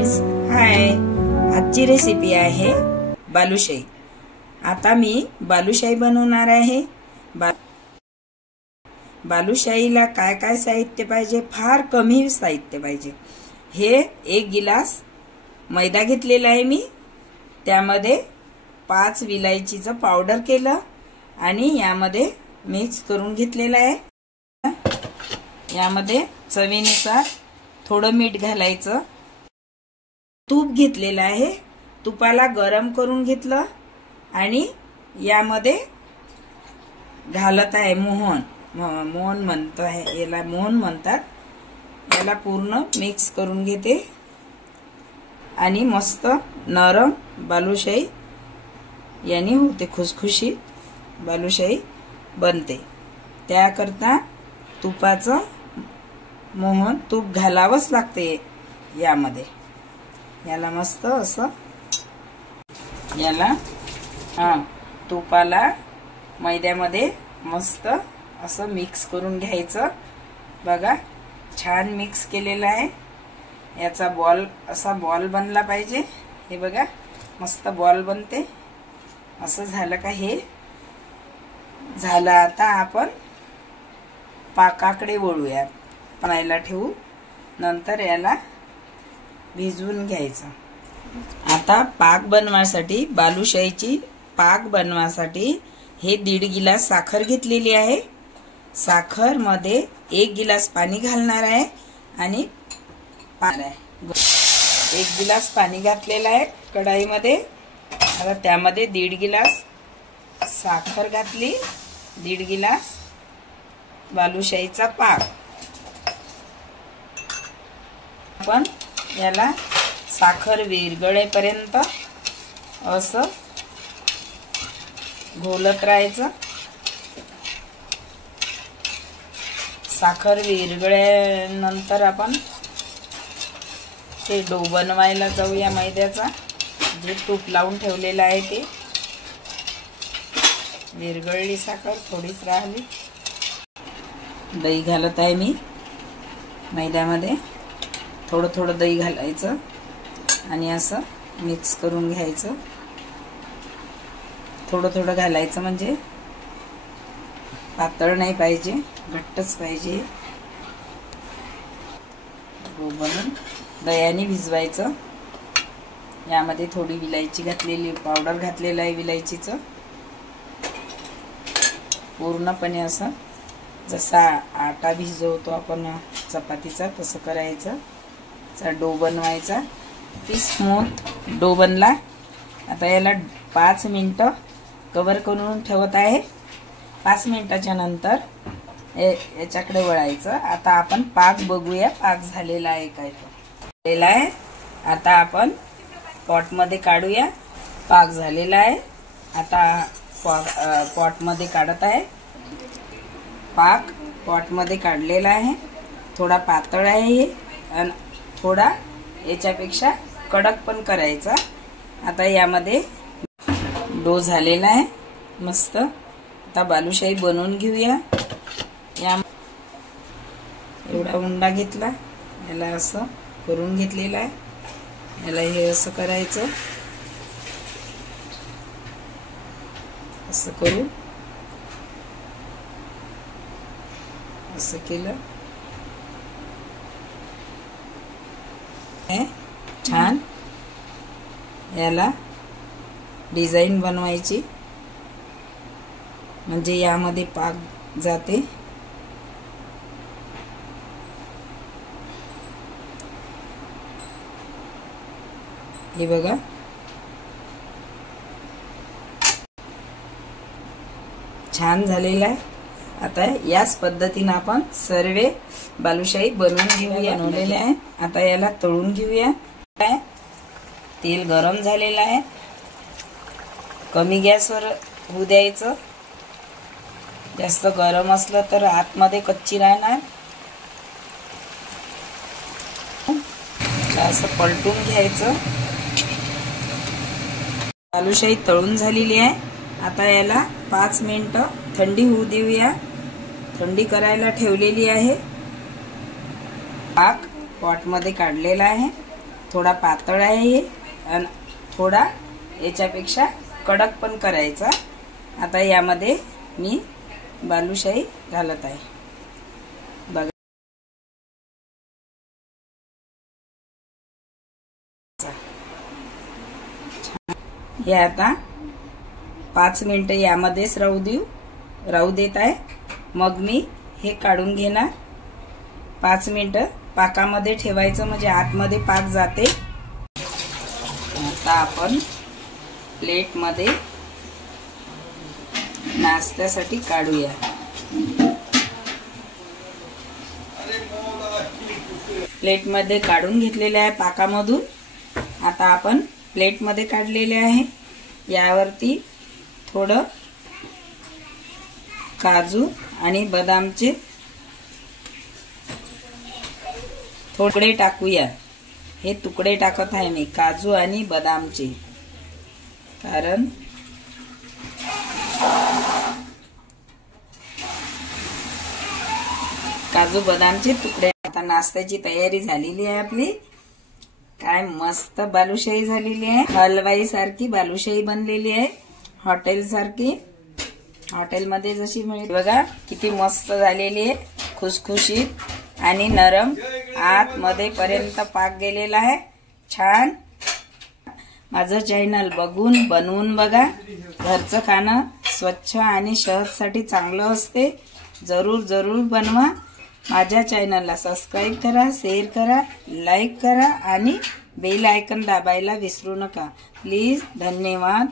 Friends, हाय. आजची recipe आहे बालुशाही. आता मी बालुशाही बनवणार आहे. बालुशाहीला काय काय साहित्य पाहिजे? फार कमी साहित्य पाहिजे. हे 1 गिलास मैदा घेतलेला आहे मी. त्यामध्ये 5 विलायचीचं पावडर केलं आणि यामध्ये मिक्स करून घेतलेलं आहे. यामध्ये चवीनुसार थोडं मीठ घालायचं. तूप घेतलेलं आहे. तुपाला गरम करून घेतलं आणि यामध्ये घालत आहे मोहन. मोहन म्हणतो आहे, याला मोहन म्हणतात. याला पूर्ण मिक्स करून घेते आणि मस्त नरम बालुशाही याने होते. खुसखुशीत बालुशाही बनते. त्याकरता तुपाचं मोहन तूप घालावंच लागते यामध्ये. याला मस्त असं तुपाला मैद्यामध्ये मस्त असं मिक्स करून घ्यायचं. बघा, छान मिक्स केलेलं आहे. याचा असा बॉल बनला पाहिजे. हे बघा, मस्त बॉल बनते. असं झालं का? हे झालं. आता आपण पाकाकडे वळूया. बनायला ठेवू. नंतर याला भिजवून घ्यायचं. आता पाक बनवासाठी, बालुशाहीची पाक बनवासाठी हे 1.5 गिलास साखर घेतलेली आहे. साखर मध्ये 1 गिलास पाणी घालणार आहे आणि 1 गिलास पाणी घातलेलं आहे कढाईमध्ये. आता त्यामध्ये 1.5 गिलास साखर घातली, 1.5 गिलास बालुशाहीचा पाक. आपण याला साखर विरघळेपर्यंत असं घोलत राहायचं. साखर विरघळल्यानंतर आपण ते डो बनवायला जाऊया मैद्याचा. जे तूप लावून ठेवलेलं आहे ते. विरघळली साखर, थोडीच राहिली. दही घालत आहे मी मैद्यामध्ये. थोडं थोडं दही घालायचं आणि असं मिक्स करून घ्यायचं. थोडं थोडं घालायचं, म्हणजे पातळ नाही पाहिजे, घट्टच पाहिजे. बनवून दह्याने भिजवायचं. यामध्ये थोडी विलायची घातलेली, पावडर घातलेलं आहे विलायचीचं. पूर्णपणे असं जसा आटा भिजवतो आपण चपातीचा, तसं करायचं. डो बनवायचा. स्मूथ डो बनला. आता याला 5 मिनिटं कव्हर करून ठेवत आहे. 5 मिनिटाच्या नंतर याच्याकडे वळायचं. आता आपण पाक बघूया. पाक झालेला आहे काय? झालेला आहे. आता आपण पॉटमध्ये काढूया. पाक झालेला आहे. आता पॉटमध्ये काढत आहे. पाक पॉटमध्ये काढलेला आहे. थोडा पातळ आहे हे आणि थोडा याच्यापेक्षा कडक पण करायचा. आता यामध्ये डो झालेला आहे मस्त. आता बालुशाही बनवून घेऊया. या एवढा उंडा घेतला, याला असं करून घेतलेला आहे. याला हे असं करायचं. असं करून असं केलं. छान याला डिझाईन बनवायची, म्हणजे यामध्ये पाक जाते. हे बघा, छान झालेला आहे. आता याच पद्धतीने आपण सर्व बालुशाही बनवून घेऊया. बनवलेले आहे. आता याला तळून घेऊया. तेल गरम झालेलं आहे. कमी गॅसवर होऊ द्यायचं. जास्त गरम असलं तर आतमध्ये कच्ची राहणार. असं पलटून घ्यायचं. बालुशाही तळून झालेली आहे. आता याला 5 मिनिटं थंडी होऊ देऊया. थंडी करायला ठेवलेली आहे. पाक पॉटमध्ये काढलेला आहे. थोडा पातळ आहे आणि थोडा याच्यापेक्षा कडक पण करायचा। आता यामध्ये मी बालुशाही घालत आहे बघा। हे आता 5 मिनिटं यामध्येच राहू देत आहे। मग मी हे काढून घेणार। 5 मिनिटं पाकामध्ये ठेवायचं म्हणजे आतमध्ये पाक जाते। आता आपण प्लेटमध्ये नाश्त्यासाठी काढूया। प्लेटमध्ये काढून घेतलेले आहे पाकामधून। आता आपण प्लेटमध्ये काढलेले आहे। यावरती थोडं काजू आणि बदामचे थोडे टाकूया। हे तुकडे टाकत आहे मी काजू आणि बदामचे, कारण काजू बदामचे तुकडे। आता नाश्त्याची तयारी झालेली आहे आपली। काय मस्त बालुशाही झालेली आहे। हलवाई सारखी बालुशाही बनलेली आहे, हॉटेल सारखी। हॉटेलमध्ये जशी मिळते बघा, किती मस्त झालेली आहे, खुसखुशीत आणि नरम। आतमध्ये पर्यंत पाक गेलेला आहे छान। माझं चॅनल बघून बनवून बघा। घरचं खाणं स्वच्छ आणि शरीरासाठी चांगलं असते। जरूर बनवा। माझ्या चॅनलला सबस्क्राइब करा, शेअर करा, लाईक करा आणि बेल आयकॉन दाबायला विसरू नका प्लीज। धन्यवाद।